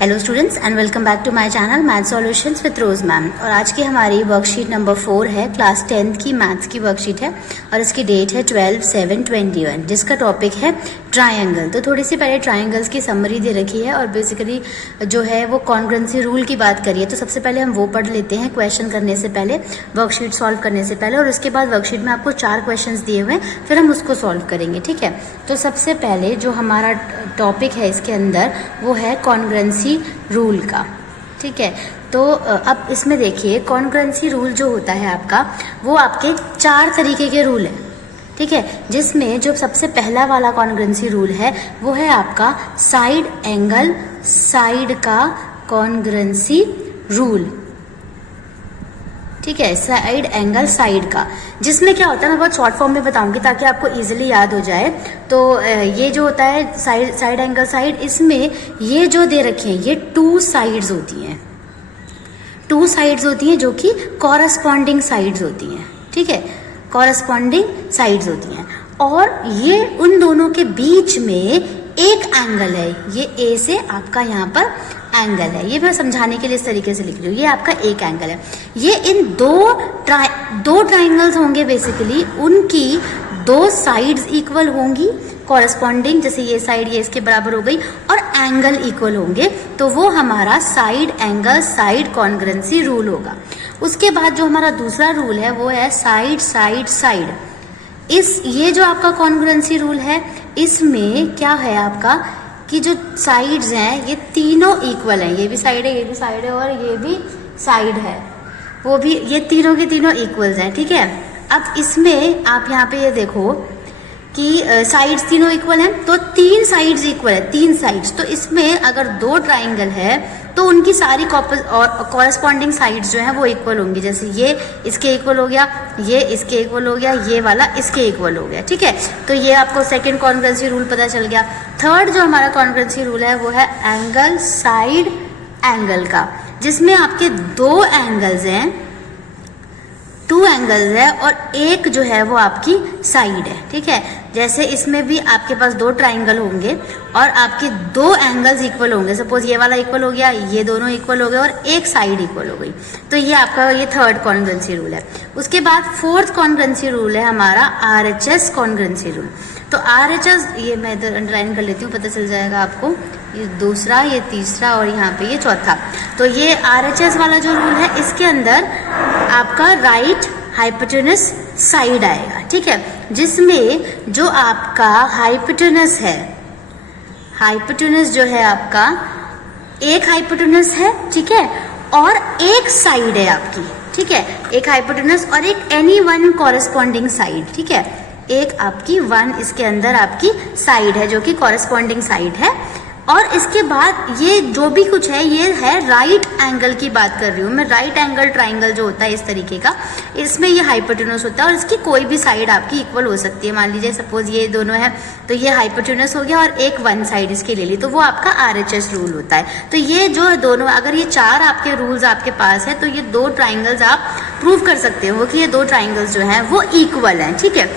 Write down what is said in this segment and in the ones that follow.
Hello students and welcome back to my channel math solutions with Rose ma'am. और आज की हमारी worksheet number 4 है, क्लास 10th की मैथ्स की वर्कशीट है और इसकी डेट है 12/7/21, जिसका टॉपिक है ट्रायंगल। तो थोड़ी सी पहले ट्रायंगल्स की समरी दे रखी है और बेसिकली जो है वो कॉन्ग्रुएंसी रूल की बात करिए। तो सबसे पहले हम वो पढ़ लेते हैं क्वेश्चन करने से पहले, वर्कशीट सॉल्व करने से पहले, और उसके बाद वर्कशीट में आपको 4 क्वेश्चन दिए हुए हैं, फिर हम उसको सॉल्व करेंगे। ठीक है, तो सबसे पहले जो हमारा टॉपिक है इसके अंदर वो है कॉन्ग्रुएंसी रूल का। ठीक है, तो अब इसमें देखिए कॉन्ग्रुएंसी रूल जो होता है आपका, वो आपके 4 तरीके के रूल है। ठीक है, जिसमें जो सबसे पहला वाला कॉन्ग्रुएंसी रूल है वो है आपका साइड एंगल साइड का कॉन्ग्रुएंसी रूल। ठीक है, साइड एंगल साइड का, जिसमें क्या होता है मैं बहुत शॉर्ट फॉर्म में बताऊंगी ताकि आपको इजीली याद हो जाए। तो ये जो होता है साइड एंगल साइड, इसमें ये जो दे रखे हैं ये 2 साइड्स होती हैं, 2 साइड्स होती हैं जो कि कॉरस्पॉन्डिंग साइड्स होती हैं। ठीक है, कॉरस्पॉन्डिंग साइड्स होती हैं और ये उन दोनों के बीच में एक एंगल है। ये ए से आपका यहाँ पर एंगल है, ये मैं समझाने के लिए इस तरीके से लिख रही हूँ। ये आपका एक एंगल है, ये इन दो ट्राइंगल्स होंगे बेसिकली, उनकी 2 साइड्स इक्वल होंगी कॉरस्पॉन्डिंग, जैसे ये साइड ये इसके बराबर हो गई, और एंगल इक्वल होंगे, तो वो हमारा side angle side congruency rule होगा। उसके बाद जो हमारा दूसरा रूल है वो है साइड साइड साइड। ये जो आपका कॉन्ग्रुएंसी रूल है, इसमें क्या है आपका कि जो साइड्स हैं ये तीनों इक्वल हैं, ये भी साइड है, ये भी साइड है और ये भी साइड है, वो भी, ये तीनों के तीनों इक्वल्स हैं। ठीक है, अब इसमें आप यहाँ पे ये देखो कि साइड्स तीनों इक्वल हैं, तो 3 साइड्स इक्वल है, 3 साइड्स। तो इसमें अगर 2 ट्राइंगल है तो उनकी सारी कॉरस्पॉन्डिंग साइड्स जो हैं वो इक्वल होंगी। जैसे ये इसके इक्वल हो गया, ये इसके इक्वल हो गया, ये वाला इसके इक्वल हो गया। ठीक है, तो ये आपको सेकंड कॉन्ग्रुएंसी रूल पता चल गया। थर्ड जो हमारा कॉन्ग्रुएंसी रूल है वो है एंगल साइड एंगल का, जिसमें आपके 2 एंगल्स हैं, 2 एंगल्स है और एक जो है वो आपकी साइड है। ठीक है, जैसे इसमें भी आपके पास 2 ट्राइंगल होंगे और आपके 2 एंगल्स इक्वल होंगे। सपोज ये वाला इक्वल हो गया, ये दोनों इक्वल हो गए और एक साइड इक्वल हो गई, तो ये आपका ये थर्ड कॉन्ग्रुएंसी रूल है। उसके बाद फोर्थ कॉन्ग्रुएंसी रूल है हमारा RHS कॉन्ग्रुएंसी रूल। तो RHS, ये मैं इधर अंडरलाइन कर लेती हूँ, पता चल जाएगा आपको, ये दूसरा, ये तीसरा और यहाँ पे ये चौथा। तो ये RHS वाला जो रूल है, इसके अंदर आपका राइट हाइपोटेनस साइड आएगा। ठीक है, जिसमें जो आपका हाइपोटेनस है, हाइपोटेनस जो है आपका, एक हाइपोटेनस है, ठीक है, और एक साइड है आपकी। ठीक है, एक हाइपोटेनस और एक एनी वन कॉरस्पॉन्डिंग साइड। ठीक है, एक आपकी 1 इसके अंदर आपकी साइड है जो कि कॉरस्पॉन्डिंग साइड है। और इसके बाद ये जो भी कुछ है ये है राइट एंगल की बात कर रही हूँ मैं। राइट एंगल ट्राइंगल जो होता है इस तरीके का, इसमें ये हाइपोटेनस होता है और इसकी कोई भी साइड आपकी इक्वल हो सकती है। मान लीजिए सपोज ये दोनों है, तो ये हाइपोटेनस हो गया और एक 1 साइड इसकी ले ली, तो वो आपका RHS रूल होता है। तो ये जो दोनों, अगर ये 4 आपके रूल्स आपके पास है, तो ये 2 ट्राइंगल्स आप प्रूव कर सकते हो कि ये 2 ट्राइंगल्स जो है वो इक्वल हैं। ठीक है,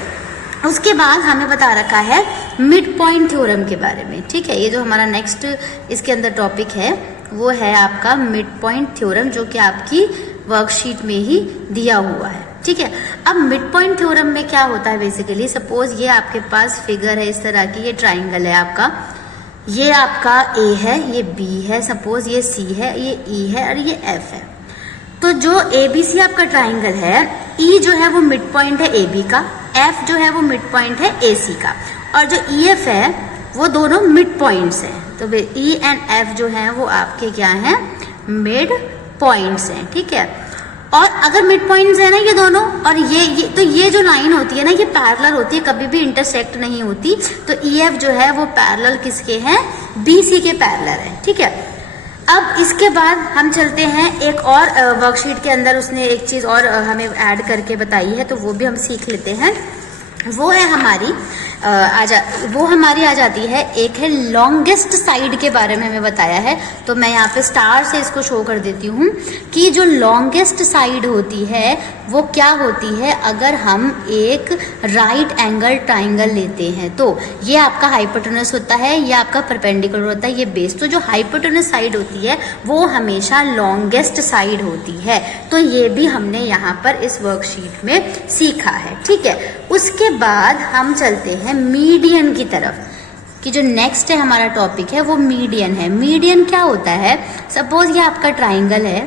उसके बाद हमें बता रखा है मिड पॉइंट थ्योरम के बारे में। ठीक है, ये जो हमारा नेक्स्ट इसके अंदर टॉपिक है वो है आपका मिड पॉइंट थ्योरम, जो कि आपकी वर्कशीट में ही दिया हुआ है। ठीक है, अब मिड पॉइंट थ्योरम में क्या होता है बेसिकली, सपोज ये आपके पास फिगर है इस तरह की, ये ट्राइंगल है आपका, ये आपका A है, ये B है, सपोज ये C है, ये E है और ये F है। तो जो ABC आपका ट्राइंगल है, E जो है वो मिड पॉइंट है AB का, F जो है वो मिड पॉइंट है AC का, और जो EF है वो दोनों मिड पॉइंट्स हैं। तो E एंड F जो है वो आपके क्या हैं, मिड पॉइंट्स हैं। ठीक है, और अगर मिड पॉइंट्स है ना ये दोनों, और ये तो ये जो लाइन होती है ना ये पैरेलल होती है, कभी भी इंटरसेक्ट नहीं होती। तो EF जो है वो पैरेलल किसके हैं, BC के पैरेलल है। ठीक है, अब इसके बाद हम चलते हैं एक और वर्कशीट के अंदर, उसने एक चीज और हमें ऐड करके बताई है, तो वो भी हम सीख लेते हैं। वो है हमारी वो हमारी आ जाती है। एक है लॉन्गेस्ट साइड के बारे में हमें बताया है, तो मैं यहाँ पे स्टार से इसको शो कर देती हूँ कि जो लॉन्गेस्ट साइड होती है वो क्या होती है। अगर हम एक राइट एंगल ट्राइंगल लेते हैं तो ये आपका हाइपोटेनस होता है, ये आपका परपेंडिकुलर होता है, ये बेस। तो जो हाइपोटेनस साइड होती है वो हमेशा लॉन्गेस्ट साइड होती है। तो ये भी हमने यहाँ पर इस वर्कशीट में सीखा है, ठीक है। उसके बाद हम चलते हैं मीडियन की तरफ, कि जो नेक्स्ट है हमारा टॉपिक है वो मीडियन है। मीडियन क्या होता है, सपोज ये आपका ट्राइंगल है,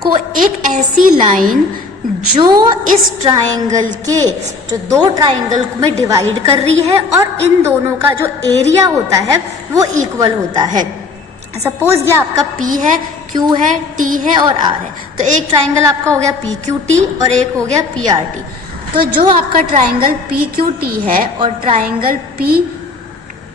को एक ऐसी लाइन जो इस ट्राइंगल के जो दो ट्राइंगल में डिवाइड कर रही है और इन दोनों का जो एरिया होता है वो इक्वल होता है। सपोज ये आपका P है, Q है, T है और R है। तो एक ट्राइंगल आपका हो गया PQT और एक हो गया PRT। तो जो आपका ट्राइंगल PQT है और ट्राइंगल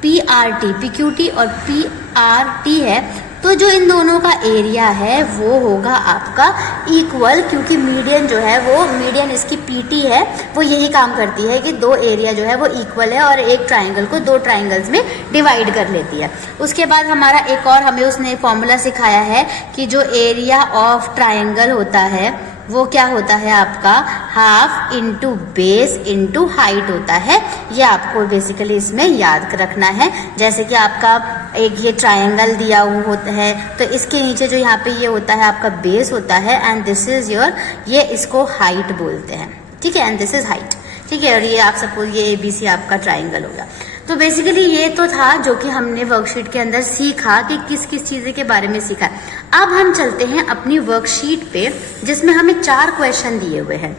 PQT और PRT है, तो जो इन दोनों का एरिया है वो होगा आपका इक्वल, क्योंकि मीडियन जो है वो मीडियन इसकी PT है, वो यही काम करती है कि दो एरिया जो है वो इक्वल है और एक ट्राइंगल को दो ट्राइंगल्स में डिवाइड कर लेती है। उसके बाद हमारा एक और हमें उसने फॉर्मूला सिखाया है कि जो एरिया ऑफ ट्राइंगल होता है वो क्या होता है आपका half into base into height होता है। ये आपको बेसिकली इसमें याद रखना है। जैसे कि आपका एक ये ट्रायंगल दिया हुआ होता है, तो इसके नीचे जो यहाँ पे ये होता है आपका बेस होता है, एंड दिस इज योर, ये इसको हाइट बोलते हैं, ठीक है, एंड दिस इज हाइट, ठीक है। और ये आप सपोज ये ABC आपका ट्राइंगल होगा। तो बेसिकली ये तो था जो कि हमने वर्कशीट के अंदर सीखा कि किस किस चीज़ के बारे में सीखा। अब हम चलते हैं अपनी वर्कशीट पे, जिसमें हमें 4 क्वेश्चन दिए हुए हैं।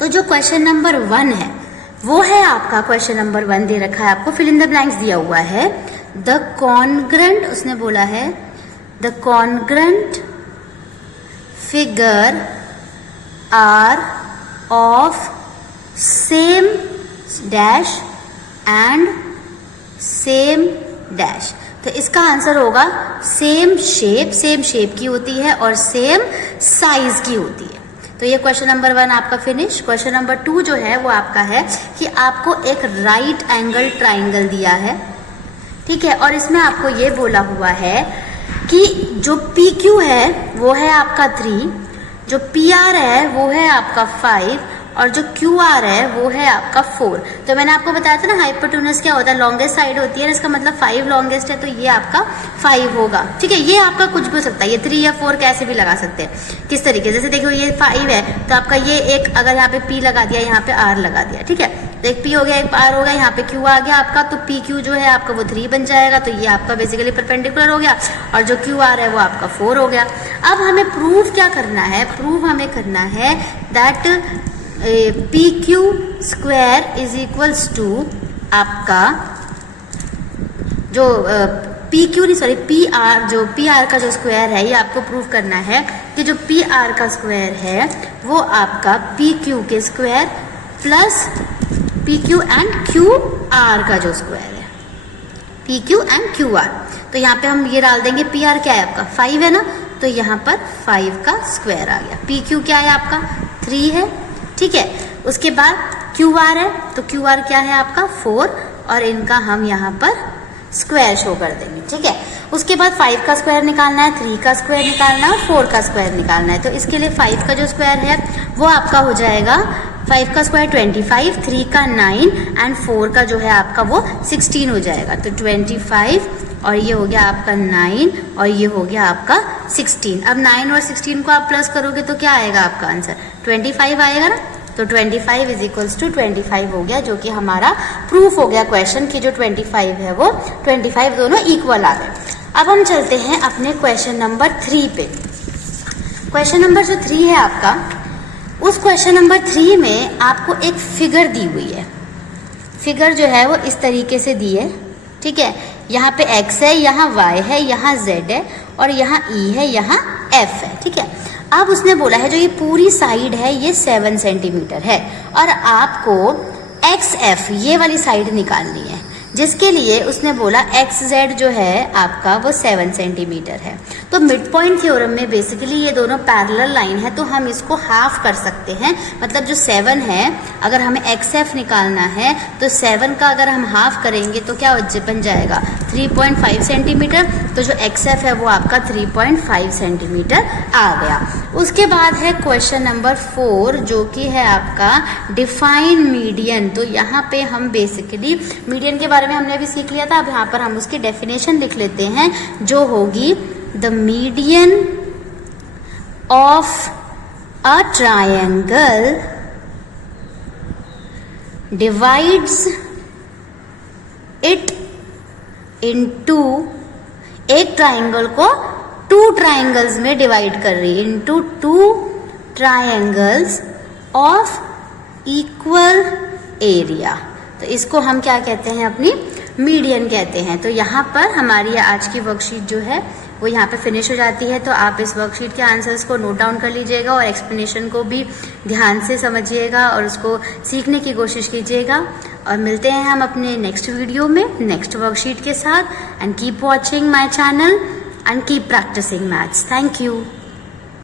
तो जो क्वेश्चन नंबर 1 है वो है आपका, क्वेश्चन नंबर 1 दे रखा है आपको, फिल इन द ब्लैंक्स दिया हुआ है। द कॉन्ग्रुएंट, उसने बोला है the congruent figure are of same dash and same dash. तो इसका आंसर होगा सेम शेप की होती है और सेम साइज की होती है। तो ये क्वेश्चन नंबर 1 आपका फिनिश। क्वेश्चन नंबर 2 जो है वो आपका है कि आपको एक राइट एंगल ट्राइंगल दिया है, ठीक है, और इसमें आपको ये बोला हुआ है कि जो PQ है वो है आपका 3, जो PR है वो है आपका 5 और जो QR है वो है आपका 4। तो मैंने आपको बताया था ना हाइपोटेनस क्या होता है, लॉन्गेस्ट साइड होती है ना, इसका मतलब 5 लॉन्गेस्ट है, तो ये आपका 5 होगा, ठीक है। ये आपका कुछ भी हो सकता है, ये 3 या 4 कैसे भी लगा सकते हैं। किस तरीके, जैसे देखो ये 5 है तो आपका ये एक अगर यहाँ पे P लगा दिया, यहाँ पे R लगा दिया, ठीक है, तो एक P हो गया, एक R हो गया, यहाँ पे Q आ गया आपका, तो PQ जो है आपका वो 3 बन जाएगा। तो ये आपका बेसिकली परपेंडिकुलर हो गया और जो QR है वो आपका 4 हो गया। अब हमें प्रूव क्या करना है, प्रूव हमें करना है that PQ square is equals to आपका जो PQ नहीं सॉरी PR, जो PR का जो स्क्वायर है ये आपको प्रूव करना है कि जो PR का स्क्वायर है वो आपका PQ के square plus PQ and QR का जो स्क्वायर है, PQ एंड QR। तो यहाँ पे हम ये डाल देंगे, PR क्या है आपका 5 है ना, तो यहाँ पर 5 का स्क्वायर आ गया। PQ क्या है आपका 3 है, ठीक है। उसके बाद QR है, तो QR क्या है आपका 4 और इनका हम यहाँ पर स्क्वायर शो कर देंगे, ठीक है। उसके बाद 5 का स्क्वायर निकालना है, 3 का स्क्वायर निकालना है और 4 का स्क्वायर निकालना है। तो इसके लिए 5 का जो स्क्वायर है वो आपका हो जाएगा 5 का स्क्वायर 25, 3 का 9 एंड 4 का जो है आपका वो 16 हो जाएगा। तो 25 और ये हो गया आपका 9 और ये हो गया आपका 16। अब 9 और 16 को आप प्लस करोगे तो क्या आएगा आपका आंसर 25 आएगा ना। तो 25 इज इक्वल्स टू 25 हो गया, जो कि हमारा प्रूफ हो गया क्वेश्चन की जो 25 है वो 25 दोनों इक्वल आ गए। अब हम चलते हैं अपने क्वेश्चन नंबर 3 पे। क्वेश्चन नंबर जो 3 है आपका, उस क्वेश्चन नंबर 3 में आपको एक फिगर दी हुई है। फिगर जो है वो इस तरीके से दी है, ठीक है। यहाँ पे x है, यहाँ y है, यहाँ z है और यहाँ e है, यहाँ f है, ठीक है। अब उसने बोला है जो ये पूरी साइड है ये 7 सेंटीमीटर है और आपको XF ये वाली साइड निकालनी है, जिसके लिए उसने बोला XZ जो है आपका वो 7 सेंटीमीटर है। तो मिड पॉइंट थ्योरम में बेसिकली ये दोनों पैरेलल लाइन है, तो हम इसको हाफ कर सकते हैं। मतलब जो 7 है, अगर हमें XF निकालना है तो 7 का अगर हम हाफ करेंगे तो क्या बन जाएगा 3.5 सेंटीमीटर। तो जो XF है वो आपका 3.5 सेंटीमीटर आ गया। उसके बाद है क्वेश्चन नंबर 4 जो कि है आपका डिफाइन मीडियन। तो यहाँ पे हम बेसिकली मीडियन के बारे में हमने अभी सीख लिया था, अब यहाँ पर हम उसकी डेफिनेशन लिख लेते हैं जो होगी the median of a triangle divides it into, एक ट्रायंगल को 2 ट्रायंगल्स में डिवाइड कर रही है, into 2 triangles of equal area. तो इसको हम क्या कहते हैं, अपनी मीडियन कहते हैं। तो यहाँ पर हमारी आज की वर्कशीट जो है वो यहाँ पे फिनिश हो जाती है। तो आप इस वर्कशीट के आंसर्स को नोट डाउन कर लीजिएगा और एक्सप्लेनेशन को भी ध्यान से समझिएगा और उसको सीखने की कोशिश कीजिएगा। और मिलते हैं हम अपने नेक्स्ट वीडियो में नेक्स्ट वर्कशीट के साथ। And keep watching my channel and keep practising maths. Thank you.